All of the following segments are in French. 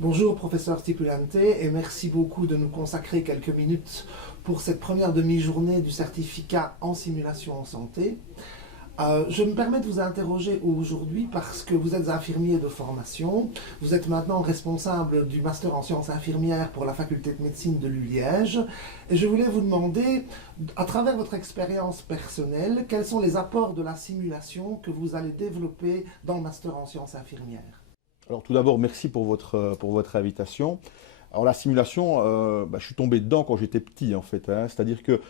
Bonjour professeur Stipulante et merci beaucoup de nous consacrer quelques minutes pour cette première demi-journée du certificat en simulation en santé. Je me permets de vous interroger aujourd'hui parce que vous êtes infirmier de formation, vous êtes maintenant responsable du master en sciences infirmières pour la faculté de médecine de Liège et je voulais vous demander, à travers votre expérience personnelle, quels sont les apports de la simulation que vous allez développer dans le master en sciences infirmières. Alors tout d'abord, merci pour votre invitation. Alors la simulation, je suis tombé dedans quand j'étais petit en fait, hein. C'est-à-dire que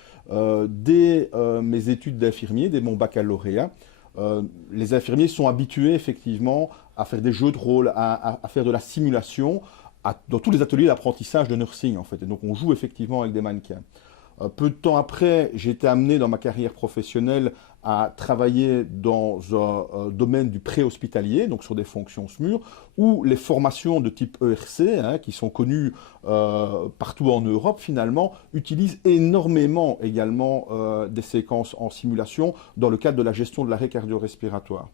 dès mes études d'infirmier, dès mon baccalauréat, les infirmiers sont habitués effectivement à faire des jeux de rôle, à faire de la simulation dans tous les ateliers d'apprentissage de nursing en fait. Et donc on joue effectivement avec des mannequins. Peu de temps après, j'ai été amené dans ma carrière professionnelle à travailler dans un domaine du préhospitalier, donc sur des fonctions SMUR, où les formations de type ERC, hein, qui sont connues partout en Europe finalement, utilisent énormément également des séquences en simulation dans le cadre de la gestion de l'arrêt cardio-respiratoire.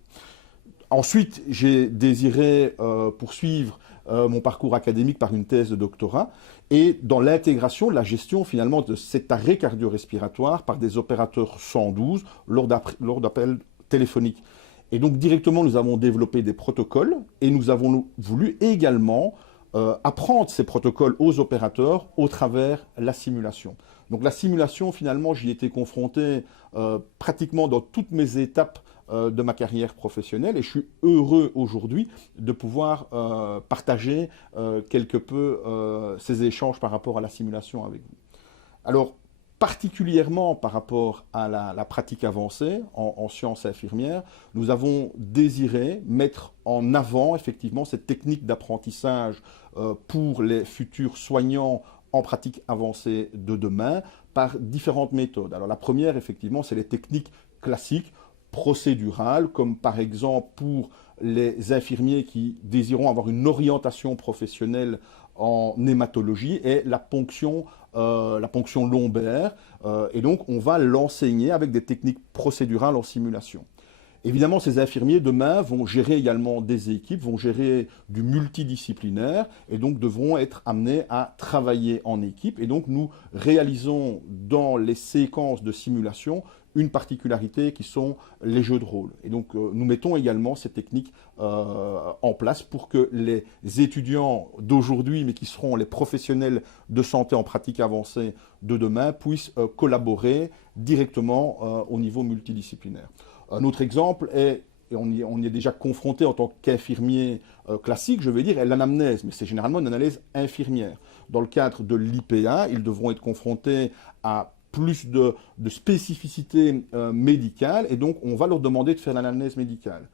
Ensuite, j'ai désiré poursuivre mon parcours académique par une thèse de doctorat et dans l'intégration, la gestion finalement de cet arrêt cardio-respiratoire par des opérateurs 112 lors d'appels téléphoniques. Et donc directement, nous avons développé des protocoles et nous avons voulu également apprendre ces protocoles aux opérateurs au travers la simulation. Donc la simulation, finalement, j'y ai été confronté pratiquement dans toutes mes étapes de ma carrière professionnelle et je suis heureux aujourd'hui de pouvoir partager quelque peu ces échanges par rapport à la simulation avec vous. Alors, particulièrement par rapport à la pratique avancée en sciences infirmières, nous avons désiré mettre en avant effectivement cette technique d'apprentissage pour les futurs soignants en pratique avancée de demain par différentes méthodes. Alors la première, effectivement, c'est les techniques classiques, procédurales, comme par exemple pour les infirmiers qui désireront avoir une orientation professionnelle en hématologie et la ponction lombaire. Et donc, on va l'enseigner avec des techniques procédurales en simulation. Évidemment, ces infirmiers, demain, vont gérer également des équipes, vont gérer du multidisciplinaire et donc devront être amenés à travailler en équipe. Et donc, nous réalisons dans les séquences de simulation une particularité qui sont les jeux de rôle. Et donc, nous mettons également ces techniques en place pour que les étudiants d'aujourd'hui, mais qui seront les professionnels de santé en pratique avancée de demain, puissent collaborer directement au niveau multidisciplinaire. Un autre exemple est, et on y est déjà confronté en tant qu'infirmier classique, je vais dire, est l'anamnèse, mais c'est généralement une analyse infirmière. Dans le cadre de l'IPA, ils devront être confrontés à plus de spécificité médicale, et donc on va leur demander de faire l'anamnèse médicale.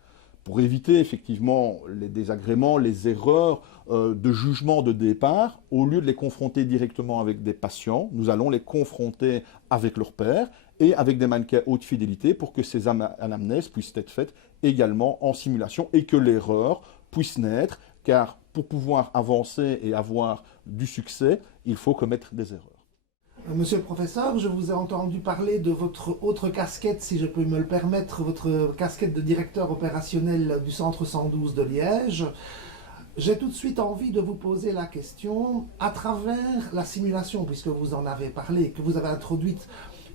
Pour éviter effectivement les désagréments, les erreurs de jugement de départ, au lieu de les confronter directement avec des patients, nous allons les confronter avec leur père et avec des mannequins haute fidélité pour que ces anamnèses puissent être faites également en simulation et que l'erreur puisse naître, car pour pouvoir avancer et avoir du succès, il faut commettre des erreurs. Monsieur le professeur, je vous ai entendu parler de votre autre casquette, si je peux me le permettre, votre casquette de directeur opérationnel du Centre 112 de Liège. J'ai tout de suite envie de vous poser la question, à travers la simulation, puisque vous en avez parlé, que vous avez introduite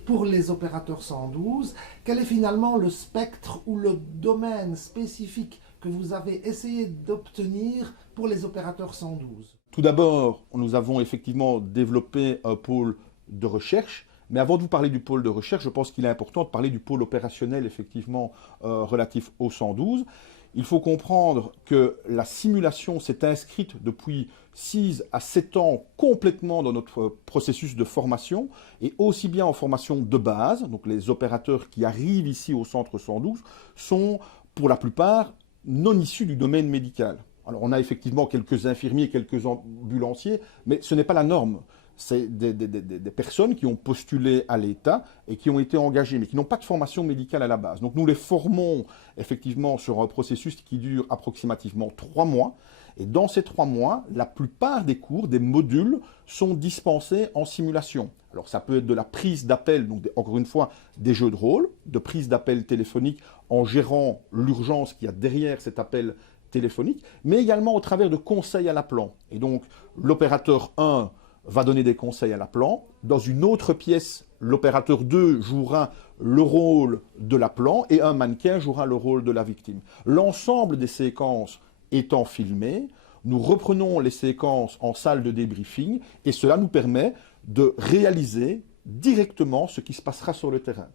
pour les opérateurs 112, quel est finalement le spectre ou le domaine spécifique que vous avez essayé d'obtenir pour les opérateurs 112? Tout d'abord, nous avons effectivement développé un pôle de recherche, mais avant de vous parler du pôle de recherche, je pense qu'il est important de parler du pôle opérationnel effectivement relatif au 112. Il faut comprendre que la simulation s'est inscrite depuis 6 à 7 ans complètement dans notre processus de formation, et aussi bien en formation de base, donc les opérateurs qui arrivent ici au centre 112 sont pour la plupart non issus du domaine médical. Alors on a effectivement quelques infirmiers, quelques ambulanciers, mais ce n'est pas la norme. C'est des personnes qui ont postulé à l'État et qui ont été engagées, mais qui n'ont pas de formation médicale à la base. Donc nous les formons effectivement sur un processus qui dure approximativement 3 mois. Et dans ces 3 mois, la plupart des cours, des modules, sont dispensés en simulation. Alors ça peut être de la prise d'appel, donc encore une fois, des jeux de rôle, de prise d'appel téléphonique en gérant l'urgence qu'il y a derrière cet appel téléphoniques, mais également au travers de conseils à l'appelant. Et donc, l'opérateur 1 va donner des conseils à l'appelant. Dans une autre pièce, l'opérateur 2 jouera le rôle de l'appelant et un mannequin jouera le rôle de la victime. L'ensemble des séquences étant filmées, nous reprenons les séquences en salle de débriefing et cela nous permet de réaliser directement ce qui se passera sur le terrain.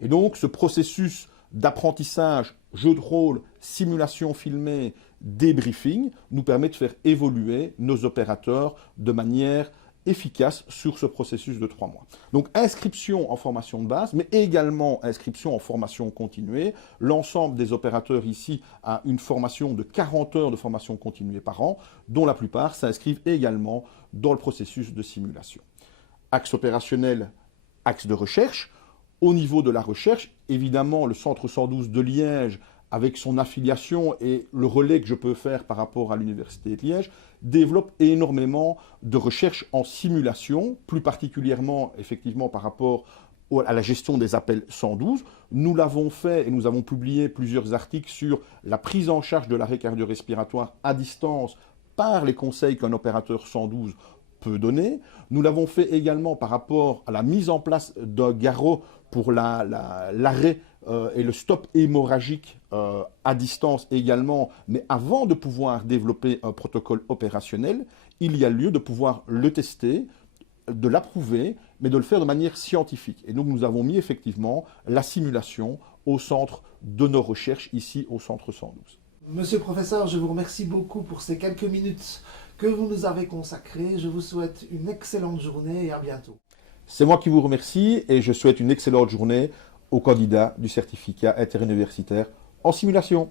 Et donc, ce processus d'apprentissage, jeu de rôle, simulation filmée, débriefing, nous permet de faire évoluer nos opérateurs de manière efficace sur ce processus de 3 mois. Donc, inscription en formation de base, mais également inscription en formation continuée. L'ensemble des opérateurs ici a une formation de 40 heures de formation continuée par an, dont la plupart s'inscrivent également dans le processus de simulation. Axe opérationnel, axe de recherche. Au niveau de la recherche, évidemment, le Centre 112 de Liège, avec son affiliation et le relais que je peux faire par rapport à l'Université de Liège, développe énormément de recherche en simulation, plus particulièrement, effectivement, par rapport à la gestion des appels 112. Nous l'avons fait et nous avons publié plusieurs articles sur la prise en charge de l'arrêt cardio-respiratoire à distance par les conseils qu'un opérateur 112 peut donner. Nous l'avons fait également par rapport à la mise en place d'un garrot pour l'arrêt et le stop hémorragique à distance également. Mais avant de pouvoir développer un protocole opérationnel, il y a lieu de pouvoir le tester, de l'approuver, mais de le faire de manière scientifique. Et donc nous avons mis effectivement la simulation au centre de nos recherches ici au Centre 112. Monsieur le professeur, je vous remercie beaucoup pour ces quelques minutes que vous nous avez consacrées. Je vous souhaite une excellente journée et à bientôt. C'est moi qui vous remercie et je souhaite une excellente journée aux candidats du certificat interuniversitaire en simulation.